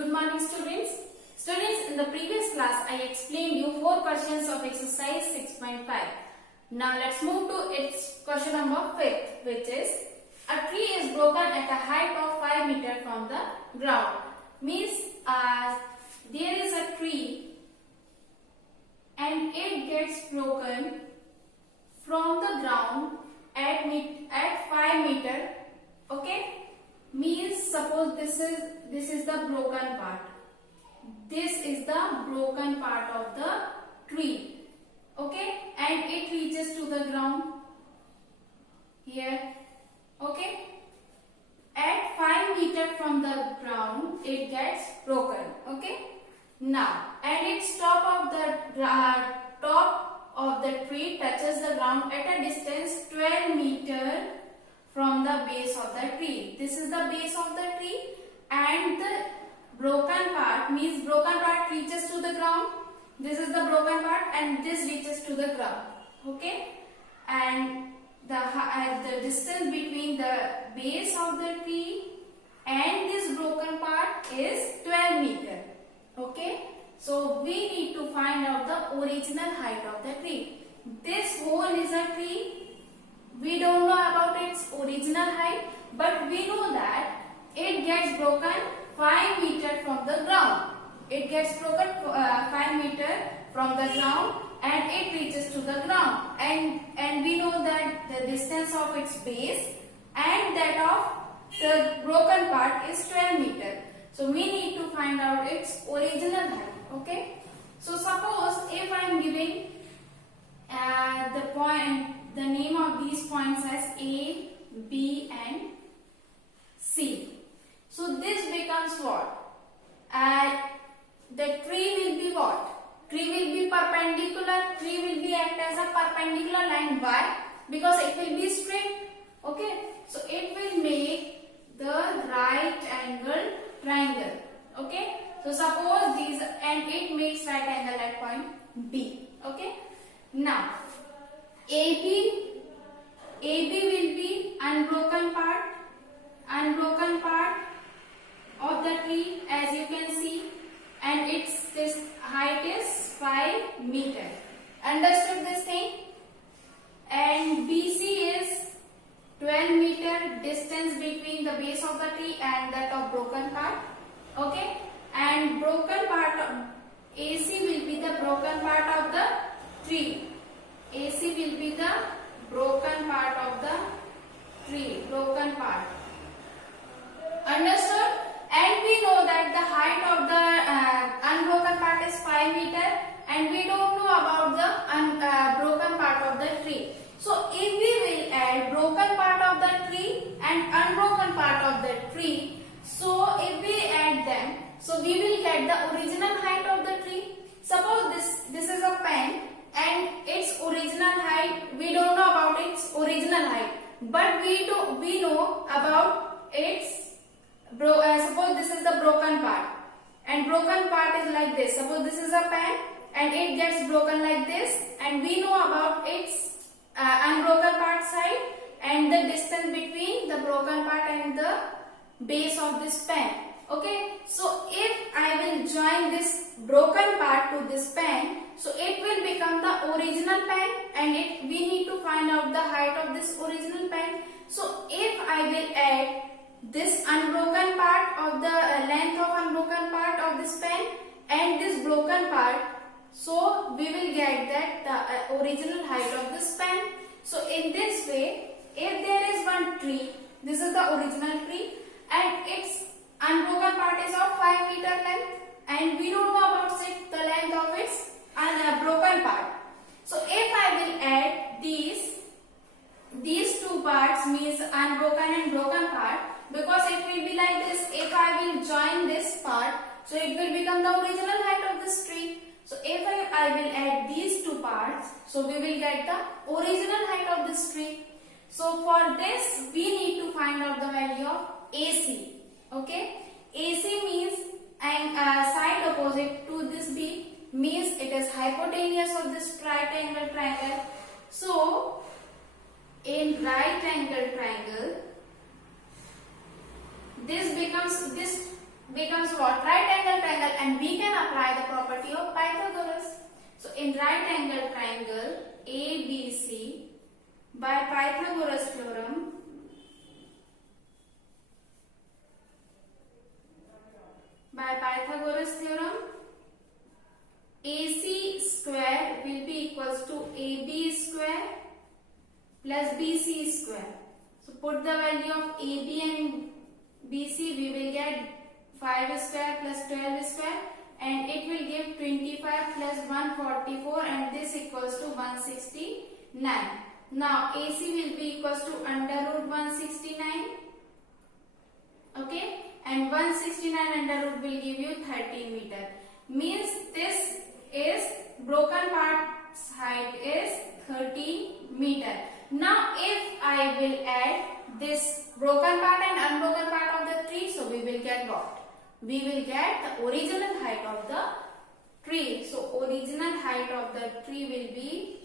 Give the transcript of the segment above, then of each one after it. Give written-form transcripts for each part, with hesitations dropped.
Good morning students. Students, in the previous class I explained you 4 questions of exercise 6.5. Now let's move to its question number 5th, which is a tree is broken at a height of 5 meters from the ground. Means there is a tree and it gets broken from the ground at 5 meters. Okay? Means suppose this is the broken part. This is the broken part of the tree. Okay, and it reaches to the ground here. Okay, at 5 meters from the ground it gets broken. Okay, now and its top of the tree touches the ground at a distance 12 meters from the base of the tree. This is the base of the tree, and the broken part means broken part reaches to the ground. This is the broken part and this reaches to the ground. Okay, and the distance between the base of the tree and this broken part is 12 meters. Okay, so we need to find out the original height of the tree. This whole is a tree. We don't know about its original height, but we know that it gets broken 5 meters from the ground. It gets broken 5 meters from the ground and it reaches to the ground. And we know that the distance of its base and that of the broken part is 12 meters. So we need to find out its original height. Okay. So suppose if I am giving the name of these points as A, B and C. So this becomes what? The tree will be what? Tree will be perpendicular. Tree will be act as a perpendicular line. Why? Because it will be straight. Okay. So it will make the right angle triangle. Okay. So suppose these and it makes right angle at point B. Okay. Now AB will be unbroken part of the tree, as you can see, and this height is 5 meters. Understood this thing? And BC is 12 meter distance between the base of the tree and that of broken part. Okay, and broken part of AC will be the broken part of the tree. AC will be the broken part of the tree, broken part. Understood? And we know that the height of the unbroken part is 5 meters, and we don't know about the broken part of the tree. So if we will add broken part of the tree and unbroken part of the tree, so if we add them, so we will get the original height of the tree. Suppose this is a pen and its original height, we don't know about its original height, but we know about its suppose this is the broken part, and broken part is like this. Suppose this is a pen and it gets broken like this, and we know about its unbroken part side and the distance between the broken part and the base of this pen. Okay, so if I will join this broken part to this pen, so it will become the original pen, and we need to find out the height of this original pen. So if I will add this unbroken part of the length of unbroken part of this pen and this broken part, so we will get that the original height of this pen. So in this way, if there is one tree, this is the original tree, and its unbroken part is of 5 meter length, and we don't know about the length of its broken part. So if I will add these two parts, means unbroken and broken part, because it will be like this. If I will join this part, so it will become the original height of this tree. So if I will add these two parts, so we will get the original height of this tree. So for this we need to find out the value of AC. Okay, AC means and side opposite to this B, means it is hypotenuse of this right angle triangle. So in right angle triangle, this becomes what? Right and we can apply the property of Pythagoras. So in right angle triangle ABC, by Pythagoras theorem, AC square will be equals to AB square plus BC square. So put the value of AB and BC, we will get 5 square plus 12 square, and it will give 25 plus 144, and this equals to 169. Now AC will be equals to under root 169. Okay, and 169 under root will give you 13 meter. Means this is broken part's height is 13 meter. Now if I will add this broken part and unbroken part of the tree, so we will get what? We will get the original height of the tree. So original height of the tree will be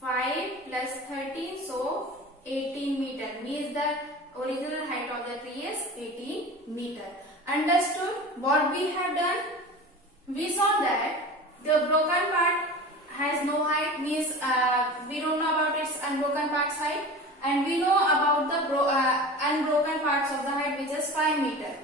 5 plus 13, so 18 meter. Means the original height of the tree is 18 meter. Understood? What we have done? We saw that the broken part has no height, means we don't know about its unbroken part's height, and we know about the unbroken parts of the height, which is 5 meter,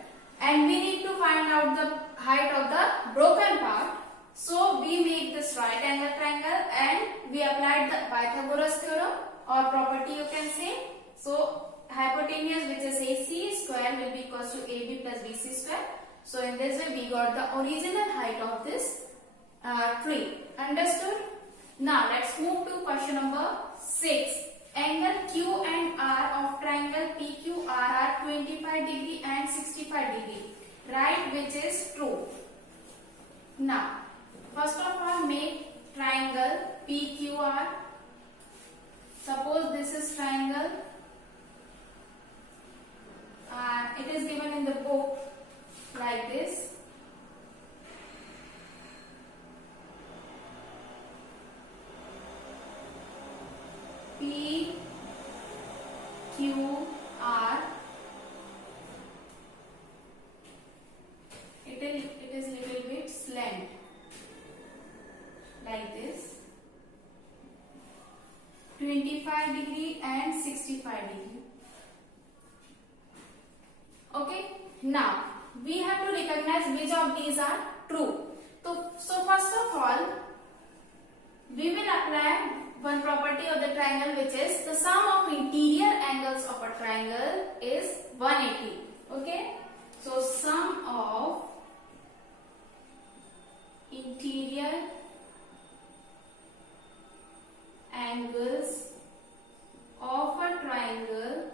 and we need to find out the height of the broken part. So we make this right angle triangle and we applied the Pythagoras theorem or property, you can say. So hypotenuse, which is AC square, will be equals to AB plus BC square. So in this way we got the original height of this tree. Understood? Now let's move to question number 6. Angle Q and R of triangle PQR are 25 degree and 65 degree. Write which is true. Now first of all, make triangle PQR. Suppose this is triangle. It is given in the book like this. PQR. It is little bit slant like this. 25 degree and 65 degree. Okay. Now we have to recognize which of these are true. So first of all, we will apply one property of the triangle, which is the sum of interior angles of a triangle is 180. Okay. So sum of interior angles of a triangle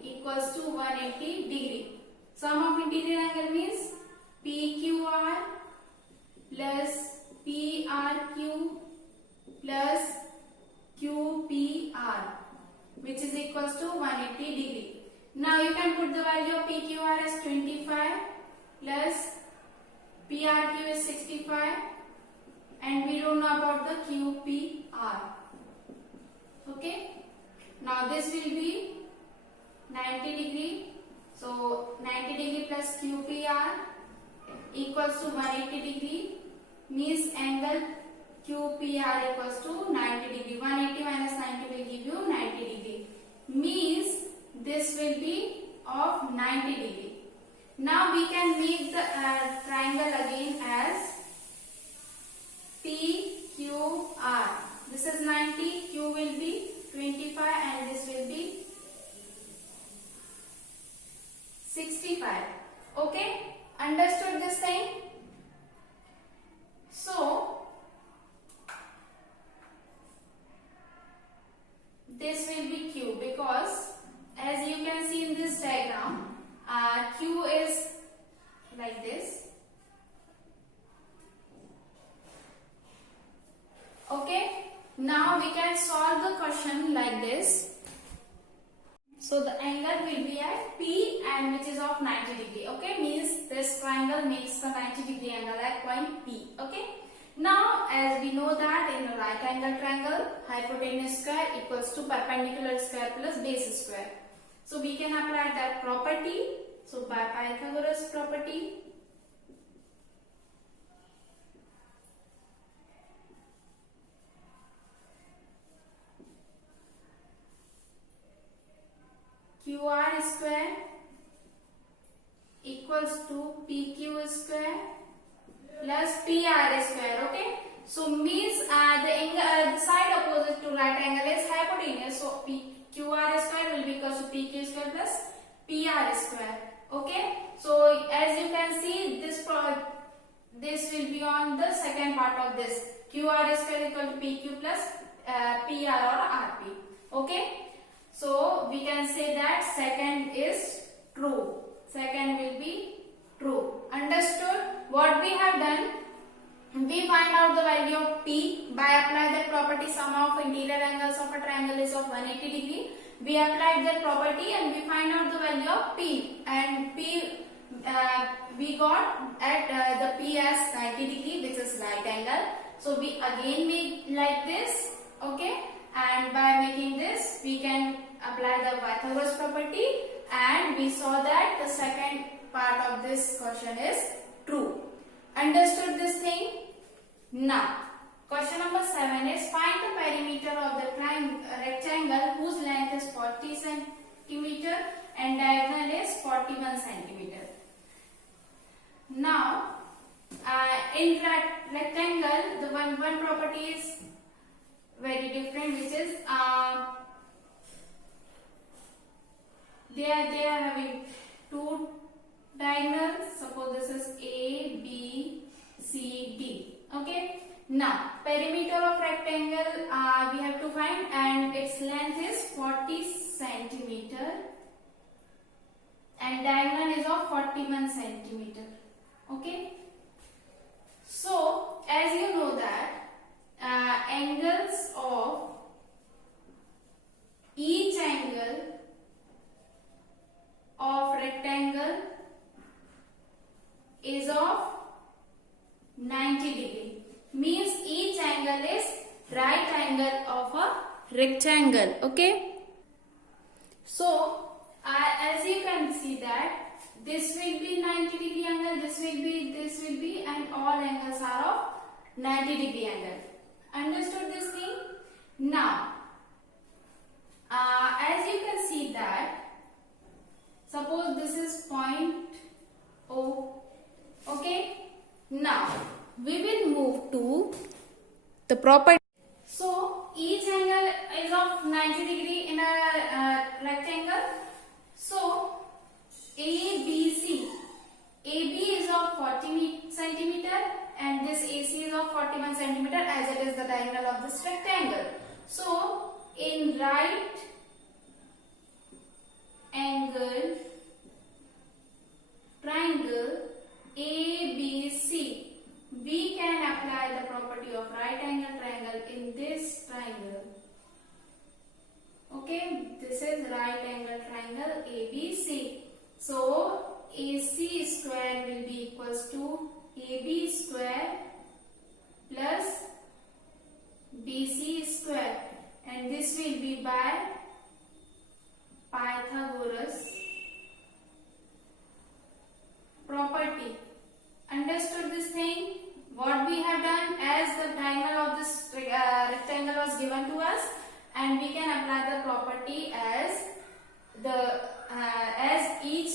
equals to 180 degree. Sum of interior angle means PQR plus PRQ plus QPR, which is equals to 180 degree. Now you can put the value of PQR as 25 plus PRQ is 65, and we don't know about the QPR. Okay. Now this will be 90 degree. So 90 degree plus QPR equals to 180 degree, means angle QPR equals to 90 degree. 180 minus 90 will give you 90 degree. Means this will be of 90 degree. Now we can make the triangle again as PQR. This is 90, Q will be 25, and this will be 65. Okay, understood this thing? So this will be Q, because as you can see in this diagram, Q is like this. Okay, now we can solve the question like this. So the angle will be at P, and which is of 90 degree. Okay, means this triangle makes the 90 degree angle at point P. Okay. Now as we know that in a right angle triangle, hypotenuse square equals to perpendicular square plus base square. So we can apply that property. So by Pythagoras property, QR square equals to PQ square plus PR square. Okay. So means the side opposite to right angle is hypotenuse. So QR square will be equals to PQ square plus PR square. Okay. So as you can see, this will be on the second part of this. QR square equal to PQ plus PR or RP. Okay. So we can say that second is true. Second will be true. Understood? What we have done? We find out the value of P by applying the property sum of interior angles of a triangle is of 180 degree. We applied that property and we find out the value of P, and P we got at the P as 90 degree, which is right angle. So we again make like this, okay, and by making this we can apply the Pythagoras property, and we saw that the second part of this question is true. Understood this thing? Now, question number 7 is find the perimeter of the rectangle whose length is 40 centimeter and diagonal is 41 centimeter. Now, in rectangle, the one property is very different, which is they are having two diagonals. Suppose this is A, B, C, D. Okay. Now, perimeter of rectangle we have to find, and its length is 40 centimeter and diagonal is of 41 centimeter. Okay. So, as you know that angles of each angle of rectangle is of 90 degree. Means each angle is right angle of a rectangle. Okay. So as you can see that this will be 90 degree angle, this will be, and all angles are of 90 degree angle. Understood this thing? Now, as you can see that, suppose this is point O. Okay. Now, we will move to the property. So, each angle is of 90 degree in a rectangle. So, ABC. AB is of 40 centimeter and this AC is of 41 centimeter as it is the diagonal of this rectangle. So, in right angle triangle ABC, we can apply the property of right angle triangle in this triangle. Okay, this is right angle triangle ABC. So, AC square will be equals to AB square plus BC square, and this will be by Pythagoras property. Understood this thing? What we have done, as the diagonal of this rectangle was given to us, and we can apply the property as as each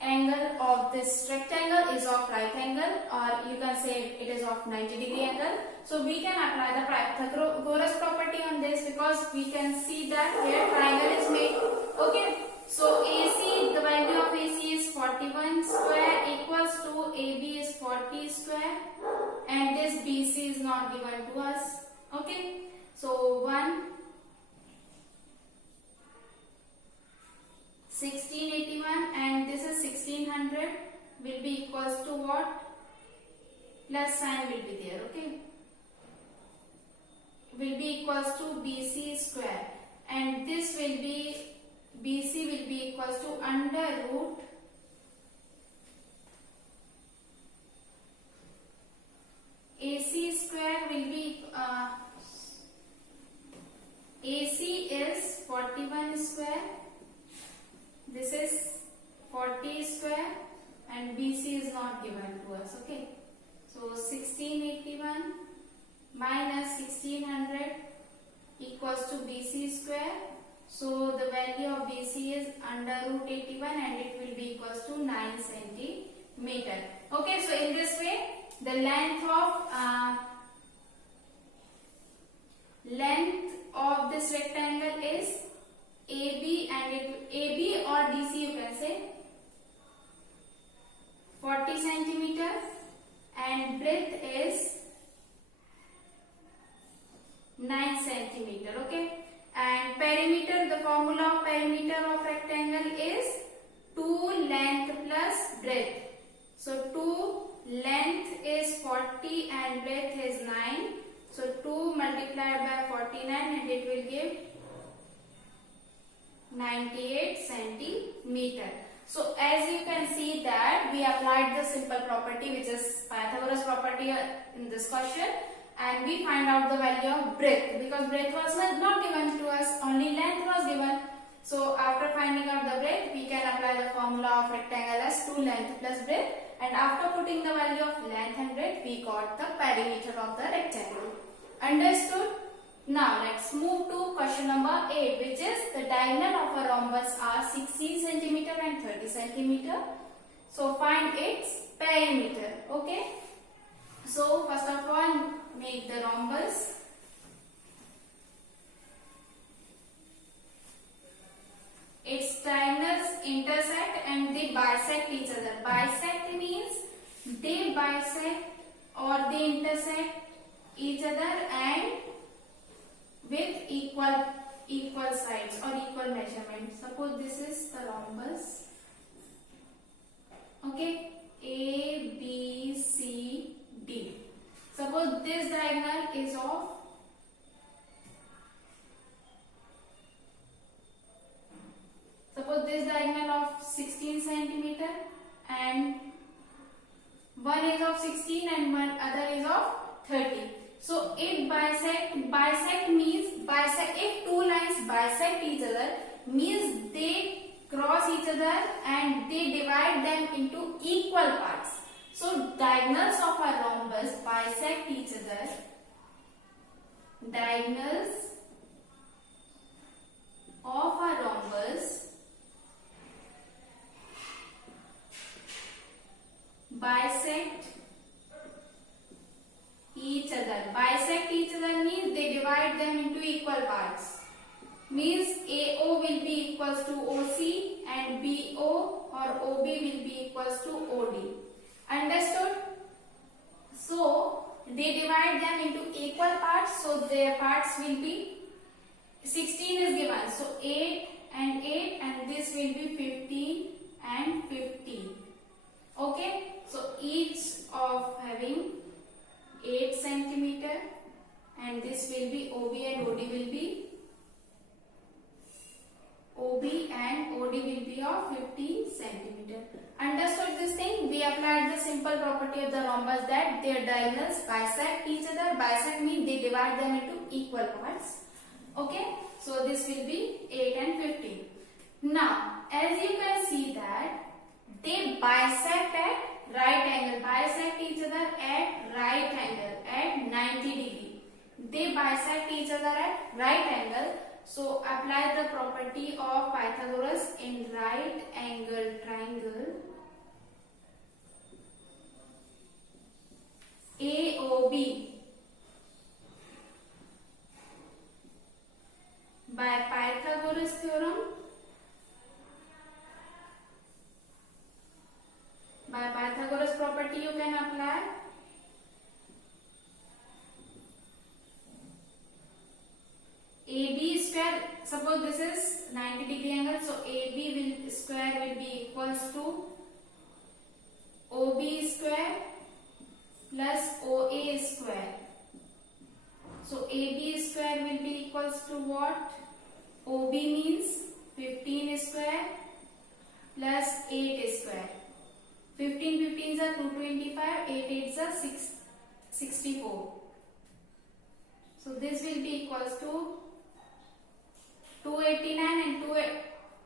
angle of this rectangle is of right angle, or you can say it is of 90 degree angle. So we can apply the Pythagoras property on this, because we can see that here triangle is made. Okay. So AC, the value of AC is 41 square equals to AB is 40 square, and this BC is not given to us. Okay. So 1681 and this is 1600 will be equals to what? Plus sign will be there. Okay. Will be equals to BC square, and this will be BC will be equals to under root AC square will be AC is 41 square to us. Okay, so 1681 minus 1600 equals to BC square. So the value of BC is under root 81 and it will be equals to 9 centimeter. Okay, so in this way the length of this rectangle is AB, and AB or DC you can say 40 centimeter, and breadth is 9 centimeter. Okay, and perimeter, the formula of perimeter of rectangle is 2 length plus breadth. So 2 length is 40 and breadth is 9. So 2 multiplied by 49 and it will give 98 centimeter. So as you can see that we applied the simple property, which is Pythagoras property in this question, and we find out the value of breadth, because breadth was not given to us, only length was given. So after finding out the breadth, we can apply the formula of rectangle as 2 length plus breadth, and after putting the value of length and breadth, we got the perimeter of the rectangle. Understood? Now let's move to question number 8, which is the diagonal of a rhombus are 16 cm and 30 cm. So find its perimeter. Okay. So first of all, make the rhombus. Its diagonals intersect and they bisect each other. Bisect means they bisect or they intersect each other and with equal sides or equal measurement. Suppose this is the rhombus. Okay, A, B, C, D. Suppose this diagonal is of this diagonal of 16 centimeter, and one is of 16 and one other is of 30. So it bisect means if two lines bisect each other, means they cross each other and they divide them into equal parts. So diagonals of a rhombus bisect each other. Diagonals of a rhombus bisect each other. Bisect each other means they divide them into equal parts. Means AO will be equals to OC and BO or OB will be equals to OD. Understood? So they divide them into equal parts. So their parts will be 16 is given. So 8 and 8, and this will be 15 and 15. Okay. So each of having 8 centimeter, and this will be OB and OD will be of 15 centimeter. Understood this thing? We applied the simple property of the rhombus that their diagonals bisect each other. Bisect means they divide them into equal parts. Okay, so this will be 8 and 15. Now, as you can see that they bisect at right angle, bisect each other at right angle at 90 degree. They bisect each other at right angle. So apply the property of Pythagoras in right angle triangle. AOB. By Pythagoras theorem, by Pythagoras property you can apply. AB square, suppose this is 90 degree angle, so AB square will be equals to OB square plus OA square. So AB square will be equals to what? OB means 15 square plus 8 square. 15 15s are 225, 8 8s are 64. So this will be equals to 289 and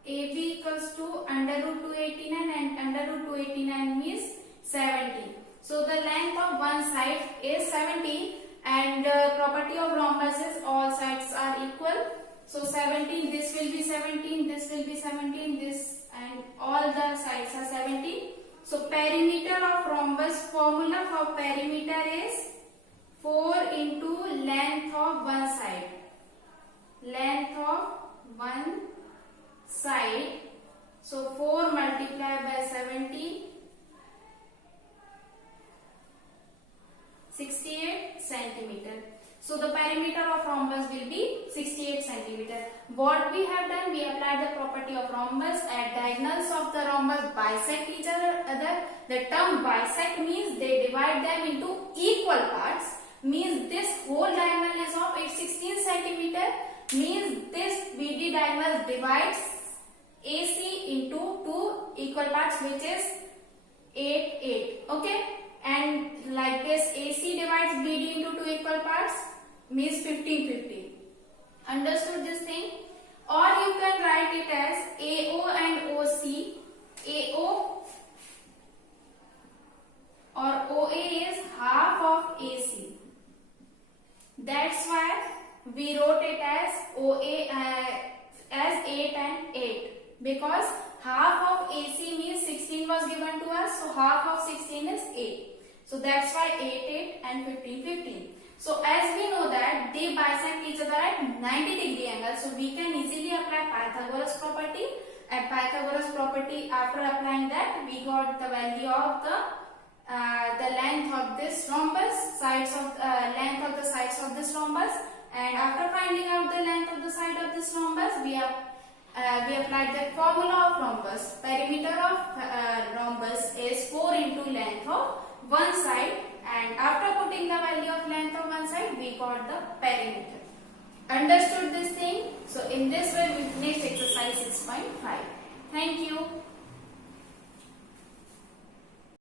AB equals to under root 289 and under root 289 means 70. So the length of one side is 17 and property of rhombus is all sides are equal. So 17, this will be 17, this will be 17, this and all the sides are 17. So perimeter of rhombus, formula for perimeter is 4 into length of one side. Length of one side. So 4 multiplied by 17, 68 centimeter. So the perimeter of rhombus will be 68 centimeter. What we have done, we applied the property of rhombus at diagonals of the rhombus bisect each other. The term bisect means they divide them into equal parts. Means this whole diagonal is of 816 centimeter. Means this BD diagonal divides AC into two equal parts, which is 8, 8. Okay. And like this, AC divides BD into two equal parts, means 15, 15. Understood this thing? Or you can write it as AO and OC. AO or OA is half of AC. That's why we wrote it as OA as 8 and 8, because half of AC means 16 was given to us, so half of 16 is 8. So that's why 8, 8 and 15, 15. So as we know that they bisect each other at 90-degree angle, so we can easily apply Pythagoras property. At Pythagoras property, after applying that, we got the value of the length of this rhombus, length of the sides of this rhombus, and after finding out the length of the side of this rhombus, we applied the formula of rhombus. Perimeter of rhombus is 4 into length of one side, and after putting the value of length of one side, we got the perimeter. Understood this thing? So in this way we finished exercise 6.5. Thank you.